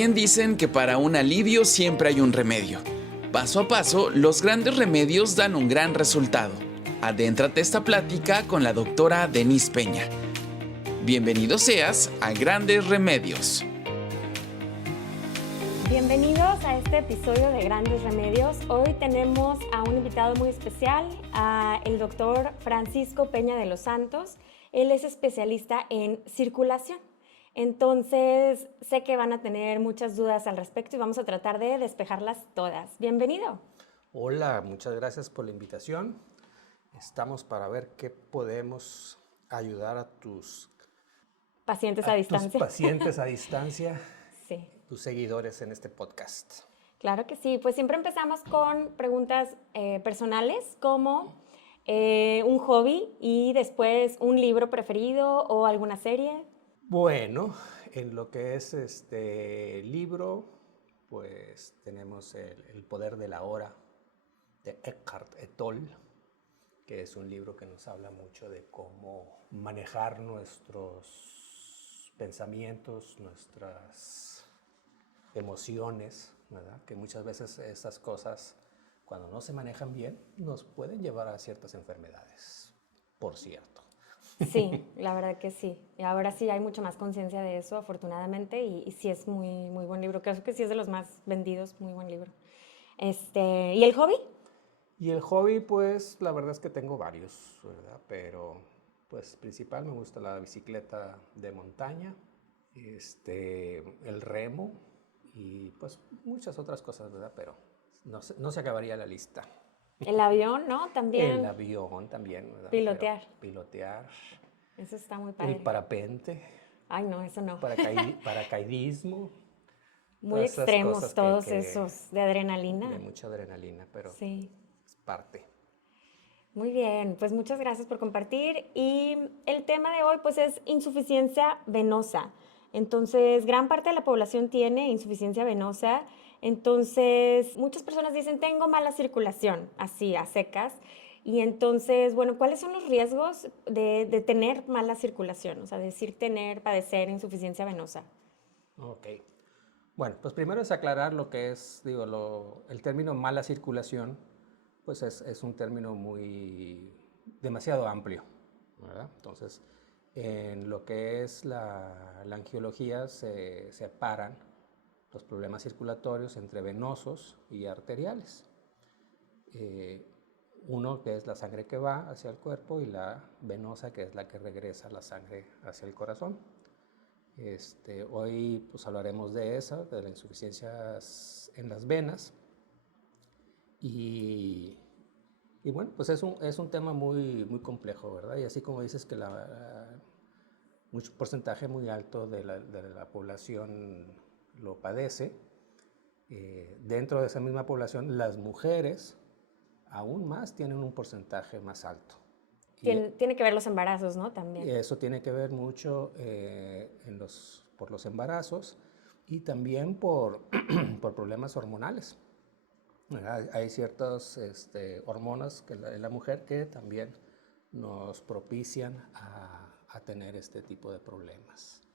Bien dicen que para un alivio siempre hay un remedio. Paso a paso, los grandes remedios dan un gran resultado. Adéntrate a esta plática con la doctora Denise Peña. Bienvenido seas a Grandes Remedios. Bienvenidos a este episodio de Grandes Remedios. Hoy tenemos a un invitado muy especial, a el doctor Francisco Peña de los Santos. Él es especialista en circulación. Entonces, sé que van a tener muchas dudas al respecto y vamos a tratar de despejarlas todas. Bienvenido. Hola, muchas gracias por la invitación. Estamos para ver qué podemos ayudar a tus Pacientes a distancia. Tus pacientes a distancia, Sí. tus seguidores en este podcast. Claro que sí. Pues siempre empezamos con preguntas personales como un hobby y después un libro preferido o alguna serie. Bueno, en lo que es este libro, pues tenemos El poder de la hora de Eckhart Tolle, que es un libro que nos habla mucho de cómo manejar nuestros pensamientos, nuestras emociones, ¿verdad? Que muchas veces esas cosas, cuando no se manejan bien, nos pueden llevar a ciertas enfermedades, por cierto. Sí, la verdad que sí. Y ahora sí hay mucha más conciencia de eso, afortunadamente, y sí es muy, muy buen libro. Creo que sí es de los más vendidos, muy buen libro. ¿Y el hobby? Y el hobby, pues, la verdad es que tengo varios, ¿verdad? Pero, pues, principal me gusta la bicicleta de montaña, el remo y, pues, muchas otras cosas, ¿verdad? Pero no se acabaría la lista. El avión, ¿no? También. El avión también, ¿verdad? Pilotear. Pero pilotear. Eso está muy padre. El parapente. Ay, no, eso no. Paracaidismo. Muy extremos todos esos, de adrenalina. De mucha adrenalina, pero sí. Es parte. Muy bien, pues muchas gracias por compartir. Y el tema de hoy pues es insuficiencia venosa. Entonces, gran parte de la población tiene insuficiencia venosa. Entonces, muchas personas dicen, tengo mala circulación, así, a secas. Y entonces, bueno, ¿cuáles son los riesgos de tener mala circulación? O sea, padecer insuficiencia venosa. Ok. Bueno, pues primero es aclarar lo que es, el término mala circulación, pues es un término demasiado amplio, ¿verdad? Entonces, en lo que es la angiología se separan los problemas circulatorios entre venosos y arteriales. Uno que es la sangre que va hacia el cuerpo y la venosa que es la que regresa la sangre hacia el corazón. Hoy pues hablaremos de esa, de la insuficiencia en las venas. Y bueno, pues es un tema muy, muy complejo, ¿verdad? Y así como dices que un porcentaje muy alto de la población lo padece, dentro de esa misma población las mujeres aún más tienen un porcentaje más alto. Tiene que ver los embarazos, ¿no? También. Y eso tiene que ver mucho por los embarazos y también por problemas hormonales. Hay ciertas hormonas en la mujer que también nos propician a tener este tipo de problemas.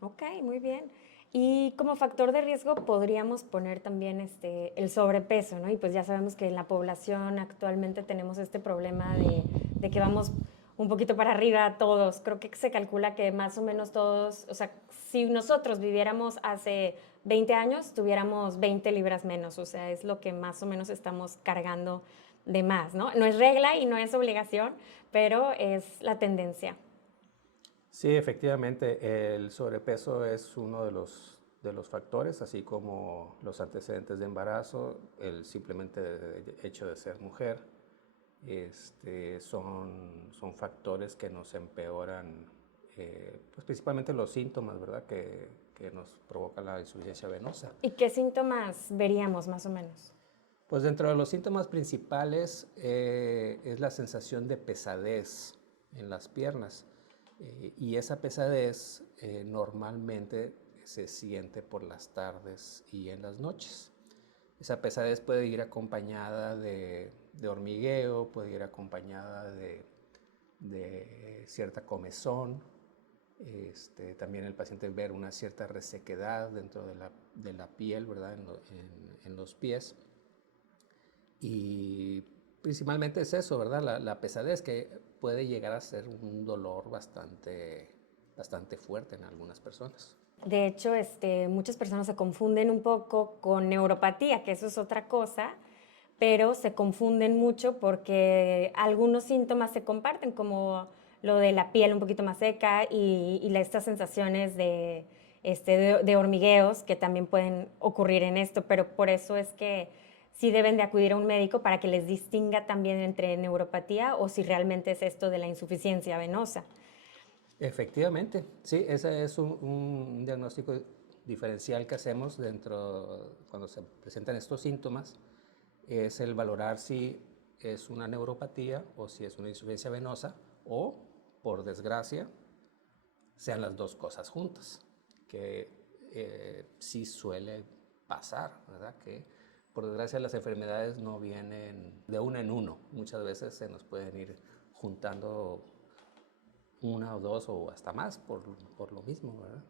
Ok, muy bien. Y como factor de riesgo podríamos poner también el sobrepeso, ¿no? Y pues ya sabemos que en la población actualmente tenemos este problema de que vamos un poquito para arriba todos. Creo que se calcula que más o menos todos, o sea, si nosotros viviéramos hace 20 años, tuviéramos 20 libras menos. O sea, es lo que más o menos estamos cargando de más, ¿no? No es regla y no es obligación, pero es la tendencia. Sí, efectivamente, el sobrepeso es uno de los factores, así como los antecedentes de embarazo, el simplemente hecho de ser mujer, son factores que nos empeoran, pues principalmente los síntomas, ¿verdad?, que nos provoca la insuficiencia venosa. ¿Y qué síntomas veríamos más o menos? Pues dentro de los síntomas principales es la sensación de pesadez en las piernas. Y esa pesadez normalmente se siente por las tardes y en las noches. Esa pesadez puede ir acompañada de hormigueo, puede ir acompañada de cierta comezón, También el paciente ver una cierta resequedad dentro de la piel, ¿verdad? En los pies. Y principalmente es eso, ¿verdad? La pesadez, que puede llegar a ser un dolor bastante fuerte en algunas personas. De hecho, muchas personas se confunden un poco con neuropatía, que eso es otra cosa, pero se confunden mucho porque algunos síntomas se comparten, como lo de la piel un poquito más seca y estas sensaciones de hormigueos que también pueden ocurrir en esto, pero por eso es que sí deben de acudir a un médico para que les distinga también entre neuropatía o si realmente es esto de la insuficiencia venosa. Efectivamente, sí, ese es un diagnóstico diferencial que hacemos cuando se presentan estos síntomas, es el valorar si es una neuropatía o si es una insuficiencia venosa o, por desgracia, sean las dos cosas juntas, que sí suele pasar, ¿verdad? Que por desgracia las enfermedades no vienen de uno en uno, muchas veces se nos pueden ir juntando una o dos o hasta más por lo mismo, ¿verdad?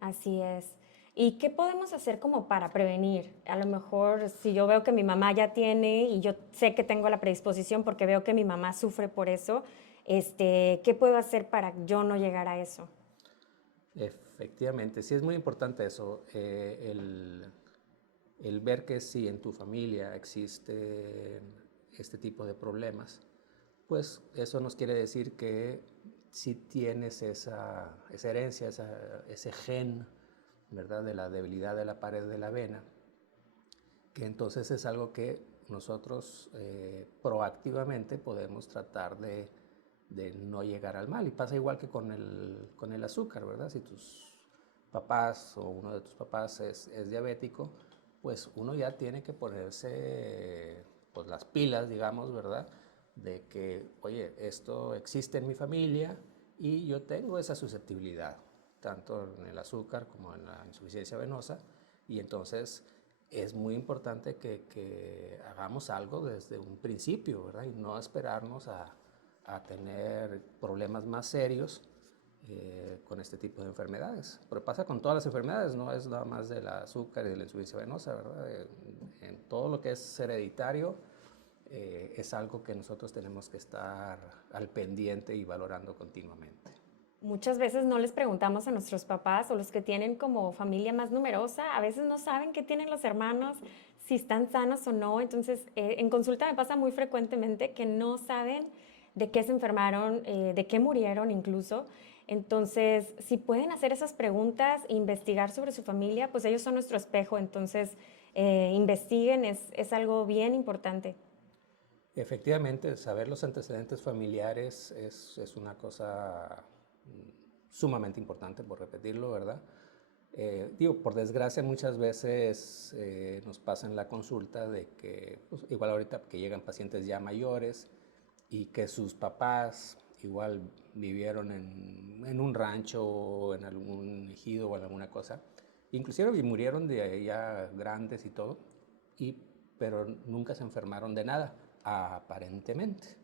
Así es. ¿Y qué podemos hacer como para prevenir? A lo mejor si yo veo que mi mamá ya tiene y yo sé que tengo la predisposición porque veo que mi mamá sufre por eso, ¿qué puedo hacer para yo no llegar a eso? Efectivamente, sí es muy importante eso, el ver que si en tu familia existe este tipo de problemas, pues eso nos quiere decir que si tienes esa herencia, ese gen, ¿verdad? De la debilidad de la pared de la vena, que entonces es algo que nosotros proactivamente podemos tratar de no llegar al mal. Y pasa igual que con el azúcar, ¿verdad? Si tus papás o uno de tus papás es diabético, pues uno ya tiene que ponerse pues, las pilas, digamos, ¿verdad? De que, oye, esto existe en mi familia y yo tengo esa susceptibilidad, tanto en el azúcar como en la insuficiencia venosa, y entonces es muy importante que hagamos algo desde un principio, ¿verdad? Y no esperarnos a tener problemas más serios con este tipo de enfermedades. Pero pasa con todas las enfermedades, no es nada más del azúcar y de la insuficiencia venosa, ¿verdad? En todo lo que es hereditario es algo que nosotros tenemos que estar al pendiente y valorando continuamente. Muchas veces no les preguntamos a nuestros papás o los que tienen como familia más numerosa, a veces no saben qué tienen los hermanos, si están sanos o no. Entonces, en consulta me pasa muy frecuentemente que no saben de qué se enfermaron, de qué murieron incluso. Entonces, si pueden hacer esas preguntas e investigar sobre su familia, pues ellos son nuestro espejo. Entonces, investiguen, es algo bien importante. Efectivamente, saber los antecedentes familiares es una cosa sumamente importante, por repetirlo, ¿verdad? Digo, por desgracia muchas veces nos pasa en la consulta de que, pues, igual ahorita que llegan pacientes ya mayores y que sus papás igual vivieron en un rancho o en algún ejido o en alguna cosa, inclusive murieron de ya grandes y todo, pero nunca se enfermaron de nada, aparentemente.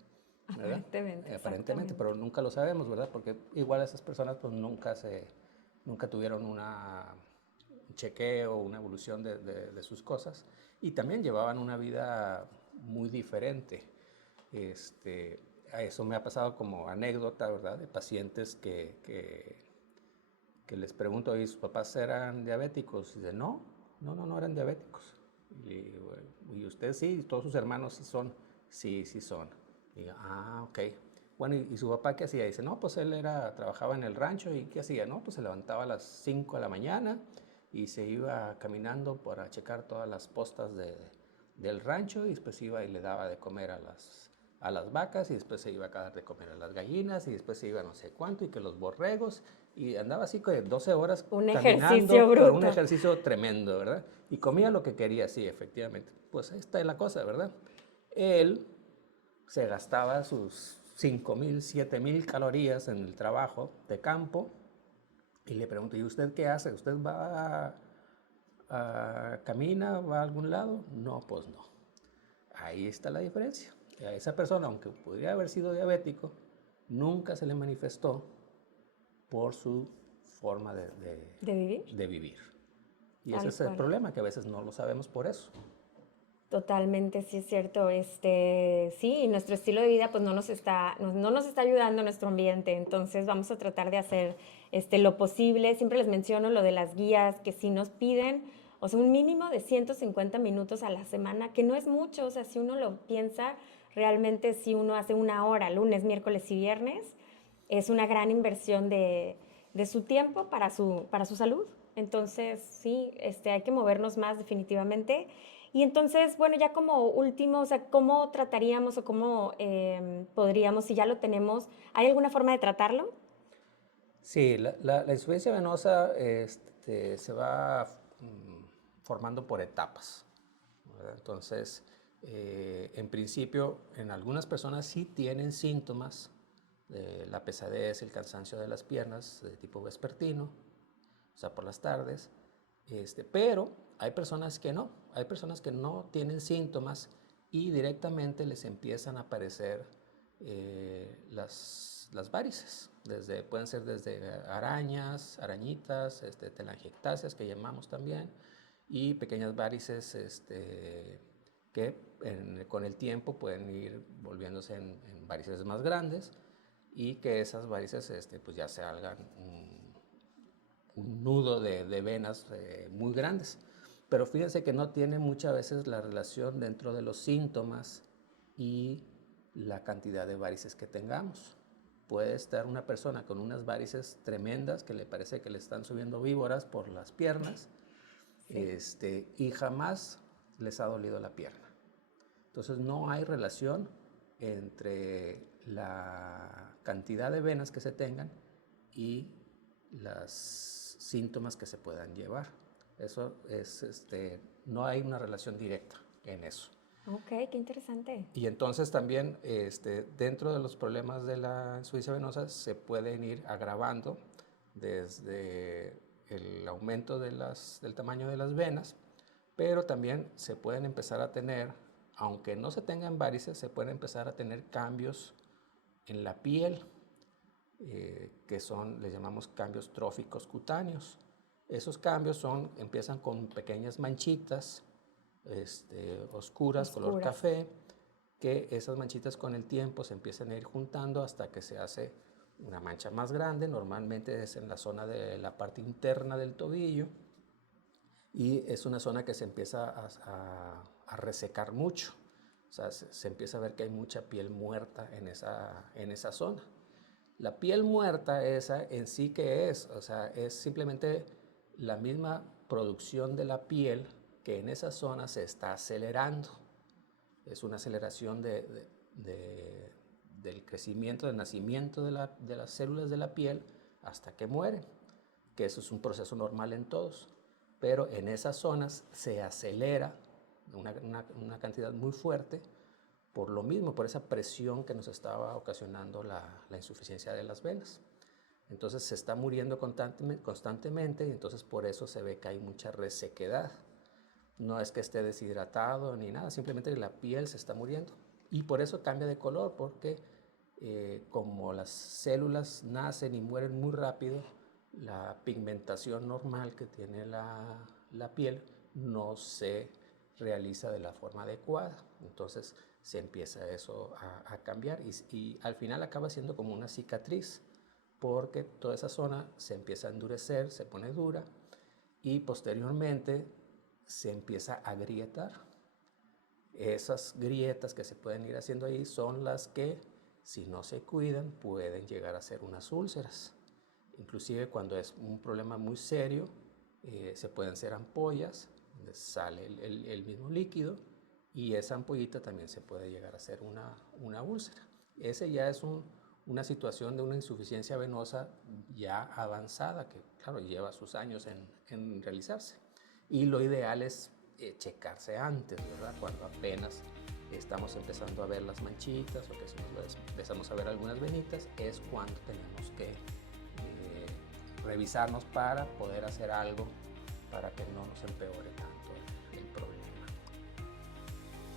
¿Verdad? Aparentemente, Aparentemente, exactamente. pero nunca lo sabemos, ¿verdad? Porque igual esas personas pues nunca tuvieron un chequeo, una evolución de sus cosas, y también llevaban una vida muy diferente. A eso me ha pasado como anécdota, ¿verdad? De pacientes que les pregunto, ¿y sus papás eran diabéticos? Y dicen, no eran diabéticos. Y usted sí, todos sus hermanos sí son. Sí, sí son. Y digo, ok. Bueno, ¿y su papá qué hacía? Dice, no, pues él trabajaba en el rancho. ¿Y qué hacía? No, pues se levantaba a las 5 de la mañana y se iba caminando para checar todas las postas del rancho, y después iba y le daba de comer a las vacas, y después se iba a dar de comer a las gallinas, y después se iba no sé cuánto, y que los borregos, y andaba así con 12 horas Un ejercicio caminando, pero un bruto. ejercicio tremendo, ¿verdad? Y comía lo que quería, sí, efectivamente. Pues esta es la cosa, ¿verdad? Él se gastaba sus 5,000, 7,000 calorías en el trabajo de campo, y le pregunto, ¿y usted qué hace? ¿Usted camina, va a algún lado? No, pues no. Ahí está la diferencia. A esa persona, aunque pudiera haber sido diabético, nunca se le manifestó por su forma ¿De vivir? de vivir. Y Tal ese es el cual. problema, que a veces no lo sabemos por eso. Totalmente, sí es cierto. Sí, nuestro estilo de vida pues no nos está ayudando nuestro ambiente, entonces vamos a tratar de hacer lo posible. Siempre les menciono lo de las guías, que si nos piden, o sea, un mínimo de 150 minutos a la semana, que no es mucho, o sea, si uno lo piensa, realmente si uno hace una hora, lunes, miércoles y viernes, es una gran inversión de su tiempo para su salud. Entonces, sí, hay que movernos más definitivamente. Y entonces, bueno, ya como último, o sea, ¿cómo trataríamos o cómo podríamos, si ya lo tenemos, ¿hay alguna forma de tratarlo? Sí, la insuficiencia venosa se va formando por etapas, ¿verdad? Entonces, en principio, en algunas personas sí tienen síntomas de la pesadez, el cansancio de las piernas de tipo vespertino, o sea, por las tardes, pero hay personas que no tienen síntomas y directamente les empiezan a aparecer las varices. Pueden ser desde arañas, arañitas, telangiectasias que llamamos también, y pequeñas varices que con el tiempo pueden ir volviéndose en varices más grandes y que esas varices pues ya se hagan un nudo de venas muy grandes. Pero fíjense que no tiene muchas veces la relación dentro de los síntomas y la cantidad de varices que tengamos. Puede estar una persona con unas varices tremendas que le parece que le están subiendo víboras por las piernas, y jamás les ha dolido la pierna. Entonces no hay relación entre la cantidad de venas que se tengan y los síntomas que se puedan llevar. Eso es, no hay una relación directa en eso. Ok, qué interesante. Y entonces también dentro de los problemas de la insuficiencia venosa se pueden ir agravando desde el aumento del tamaño de las venas, pero también se pueden empezar a tener, aunque no se tengan varices, se pueden empezar a tener cambios en la piel, que les llamamos cambios tróficos cutáneos. Esos cambios empiezan con pequeñas manchitas oscuras, color café, que esas manchitas con el tiempo se empiezan a ir juntando hasta que se hace una mancha más grande. Normalmente es en la zona de la parte interna del tobillo y es una zona que se empieza a resecar mucho. O sea, se empieza a ver que hay mucha piel muerta en esa zona. La piel muerta esa en sí, ¿qué es? O sea, es simplemente la misma producción de la piel que en esa zona se está acelerando. Es una aceleración del crecimiento, del nacimiento de las células de la piel hasta que mueren, que eso es un proceso normal en todos. Pero en esas zonas se acelera una cantidad muy fuerte por lo mismo, por esa presión que nos estaba ocasionando la insuficiencia de las venas. Entonces se está muriendo constantemente y entonces por eso se ve que hay mucha resequedad. No es que esté deshidratado ni nada, simplemente la piel se está muriendo. Y por eso cambia de color, porque como las células nacen y mueren muy rápido, la pigmentación normal que tiene la piel no se realiza de la forma adecuada. Entonces se empieza eso a cambiar y al final acaba siendo como una cicatriz, porque toda esa zona se empieza a endurecer, se pone dura y posteriormente se empieza a agrietar. Esas grietas que se pueden ir haciendo ahí son las que, si no se cuidan, pueden llegar a ser unas úlceras. Inclusive cuando es un problema muy serio, se pueden ser ampollas, donde sale el mismo líquido, y esa ampollita también se puede llegar a ser una úlcera. Ese ya es una situación de una insuficiencia venosa ya avanzada, que claro, lleva sus años en realizarse. Y lo ideal es checarse antes, ¿verdad? Cuando apenas estamos empezando a ver las manchitas o que si nos empezamos a ver algunas venitas, es cuando tenemos que revisarnos para poder hacer algo para que no nos empeore tanto el problema.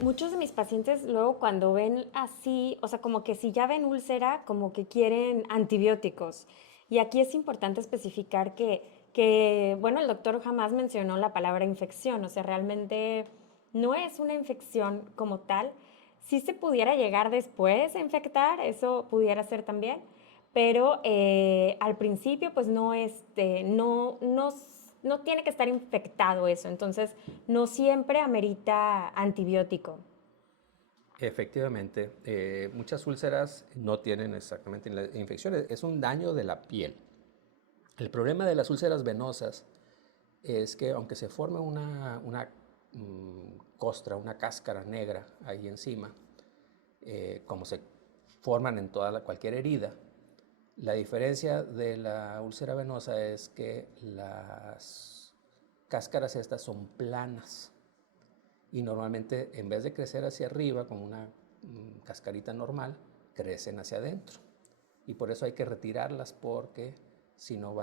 Muchos de mis pacientes luego cuando ven así, o sea, como que si ya ven úlcera, como que quieren antibióticos. Y aquí es importante especificar bueno, el doctor jamás mencionó la palabra infección, o sea, realmente no es una infección como tal. Si se pudiera llegar después a infectar, eso pudiera ser también, pero al principio pues no tiene que estar infectado eso, entonces no siempre amerita antibiótico. Efectivamente, muchas úlceras no tienen exactamente infecciones, es un daño de la piel. El problema de las úlceras venosas es que aunque se forme una costra, una cáscara negra ahí encima, como se forman en cualquier herida, la diferencia de la úlcera venosa es que las cáscaras estas son planas y normalmente en vez de crecer hacia arriba como una cascarita normal, crecen hacia adentro. Y por eso hay que retirarlas porque si no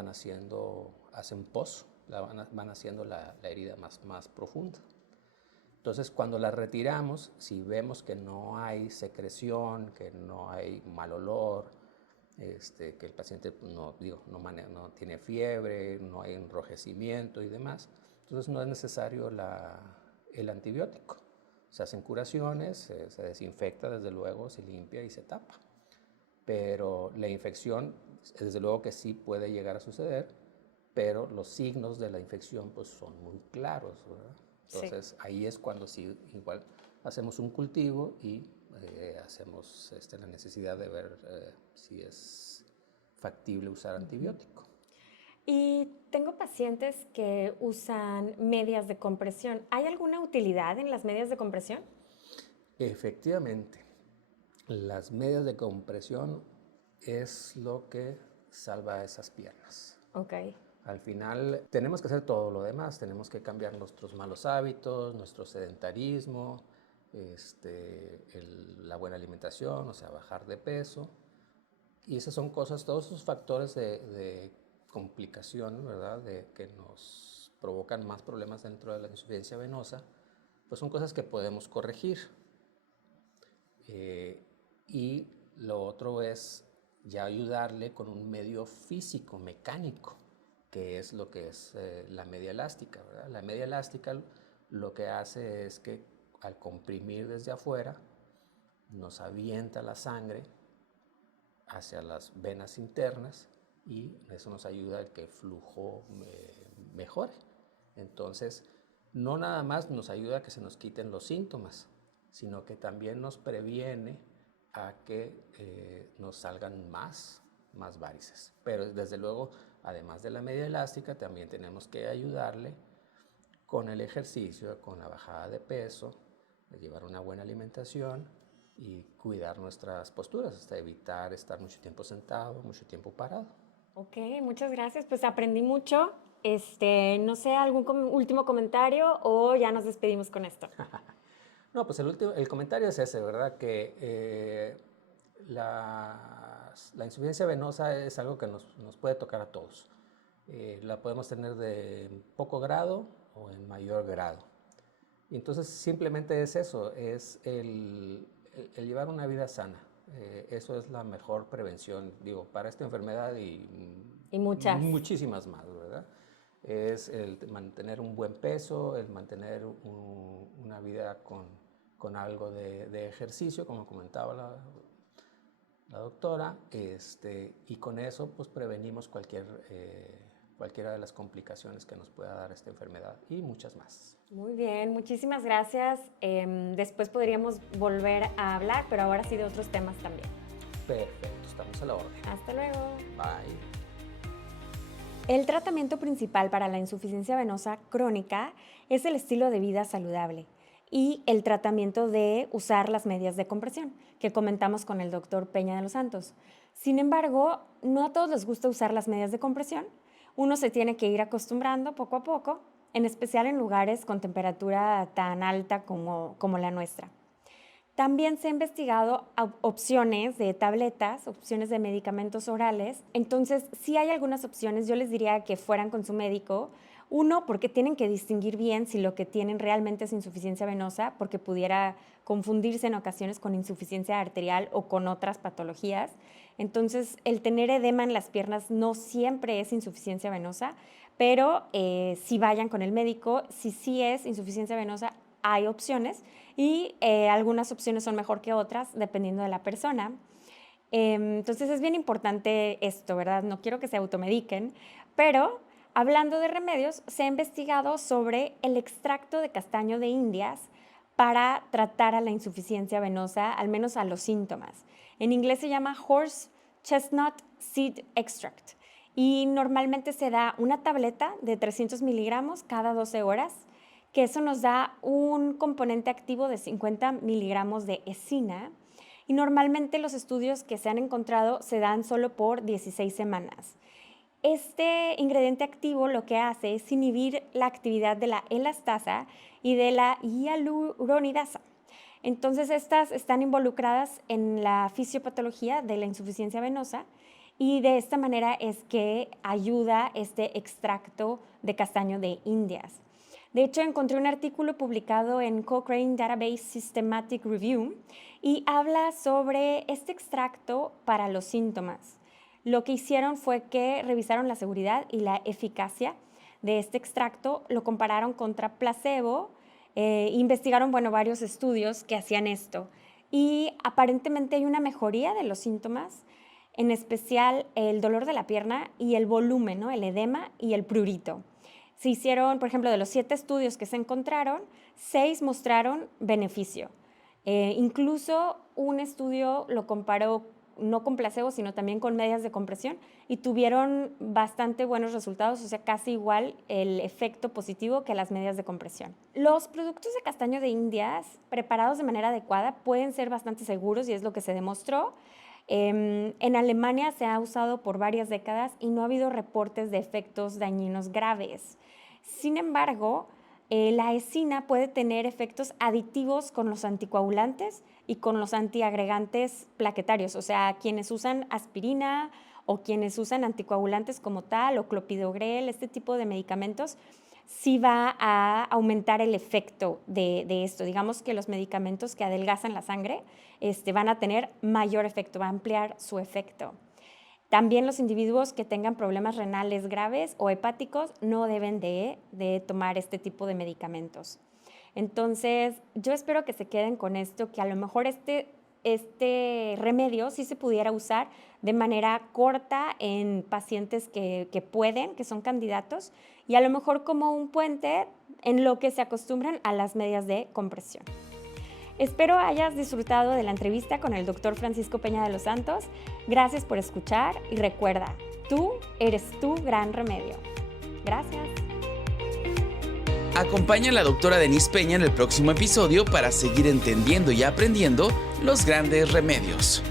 hacen pozo, van haciendo la herida más profunda. Entonces, cuando las retiramos, si vemos que no hay secreción, que no hay mal olor, que el paciente no tiene fiebre, no hay enrojecimiento y demás, entonces no es necesario el antibiótico. Se hacen curaciones, se desinfecta desde luego, se limpia y se tapa. Pero la infección, desde luego que sí puede llegar a suceder, pero los signos de la infección pues son muy claros, ¿verdad? Entonces sí, ahí es cuando sí, igual hacemos un cultivo y hacemos la necesidad de ver si es factible usar antibiótico. Y tengo pacientes que usan medias de compresión. ¿Hay alguna utilidad en las medias de compresión? Efectivamente, las medias de compresión es lo que salva esas piernas. Ok. Al final tenemos que hacer todo lo demás, tenemos que cambiar nuestros malos hábitos, nuestro sedentarismo, la buena alimentación, o sea, bajar de peso. Y esas son cosas, todos esos factores de complicación, ¿verdad? Que nos provocan más problemas dentro de la insuficiencia venosa, pues son cosas que podemos corregir. Y lo otro es ya ayudarle con un medio físico, mecánico, que es lo que es la media elástica, ¿verdad? La media elástica lo que hace es que al comprimir desde afuera nos avienta la sangre hacia las venas internas y eso nos ayuda a que el flujo mejore. Entonces, no nada más nos ayuda a que se nos quiten los síntomas, sino que también nos previene a que nos salgan más varices. Pero desde luego, además de la media elástica, también tenemos que ayudarle con el ejercicio, con la bajada de peso, llevar una buena alimentación y cuidar nuestras posturas, hasta evitar estar mucho tiempo sentado, mucho tiempo parado. Ok, muchas gracias. Pues aprendí mucho. No sé, ¿algún último comentario o ya nos despedimos con esto? No, pues el comentario es ese, ¿verdad? Que la insuficiencia venosa es algo que nos puede tocar a todos. La podemos tener de poco grado o en mayor grado. Y entonces simplemente es eso, es el llevar una vida sana. Eso es la mejor prevención, digo, para esta enfermedad y muchísimas más, ¿verdad? Es el mantener un buen peso, el mantener una vida con algo de ejercicio, como comentaba la doctora, y con eso pues prevenimos cualquiera de las complicaciones que nos pueda dar esta enfermedad y muchas más. Muy bien, muchísimas gracias. Después podríamos volver a hablar, pero ahora sí de otros temas también. Perfecto, estamos a la orden. Hasta luego. Bye. El tratamiento principal para la insuficiencia venosa crónica es el estilo de vida saludable y el tratamiento de usar las medias de compresión, que comentamos con el doctor Peña de los Santos. Sin embargo, no a todos les gusta usar las medias de compresión. Uno se tiene que ir acostumbrando poco a poco, en especial en lugares con temperatura tan alta como la nuestra. También se ha investigado opciones de tabletas, opciones de medicamentos orales. Entonces, sí hay algunas opciones. Yo les diría que fueran con su médico. Uno, porque tienen que distinguir bien si lo que tienen realmente es insuficiencia venosa, porque pudiera confundirse en ocasiones con insuficiencia arterial o con otras patologías. Entonces, el tener edema en las piernas no siempre es insuficiencia venosa, pero si vayan con el médico, si sí es insuficiencia venosa, hay opciones y algunas opciones son mejor que otras dependiendo de la persona. Entonces es bien importante esto, ¿verdad? No quiero que se automediquen, pero hablando de remedios, se ha investigado sobre el extracto de castaño de Indias para tratar a la insuficiencia venosa, al menos a los síntomas. En inglés se llama Horse Chestnut Seed Extract y normalmente se da una tableta de 300 miligramos cada 12 horas, que eso nos da un componente activo de 50 miligramos de esina y normalmente los estudios que se han encontrado se dan solo por 16 semanas. Este ingrediente activo lo que hace es inhibir la actividad de la elastasa y de la hialuronidasa. Entonces, estas están involucradas en la fisiopatología de la insuficiencia venosa y de esta manera es que ayuda este extracto de castaño de Indias. De hecho, encontré un artículo publicado en Cochrane Database Systematic Review y habla sobre este extracto para los síntomas. Lo que hicieron fue que revisaron la seguridad y la eficacia de este extracto, lo compararon contra placebo, investigaron varios estudios que hacían esto y aparentemente hay una mejoría de los síntomas, en especial el dolor de la pierna y el volumen, ¿no? El edema y el prurito. Se hicieron, por ejemplo, de los 7 estudios que se encontraron, 6 mostraron beneficio. Incluso un estudio lo comparó no con placebo, sino también con medias de compresión y tuvieron bastante buenos resultados, o sea, casi igual el efecto positivo que las medias de compresión. Los productos de castaño de Indias preparados de manera adecuada pueden ser bastante seguros y es lo que se demostró. En Alemania se ha usado por varias décadas y no ha habido reportes de efectos dañinos graves. Sin embargo, la esina puede tener efectos aditivos con los anticoagulantes y con los antiagregantes plaquetarios, o sea, quienes usan aspirina o quienes usan anticoagulantes como tal o clopidogrel, este tipo de medicamentos, sí va a aumentar el efecto de esto. Digamos que los medicamentos que adelgazan la sangre van a tener mayor efecto, va a ampliar su efecto. También los individuos que tengan problemas renales graves o hepáticos no deben de tomar este tipo de medicamentos. Entonces, yo espero que se queden con esto, que a lo mejor este remedio sí se pudiera usar de manera corta en pacientes que pueden, que son candidatos, y a lo mejor como un puente en lo que se acostumbran a las medias de compresión. Espero hayas disfrutado de la entrevista con el Dr. Francisco Peña de los Santos. Gracias por escuchar y recuerda, tú eres tu gran remedio. Gracias. Acompaña a la doctora Denise Peña en el próximo episodio para seguir entendiendo y aprendiendo los grandes remedios.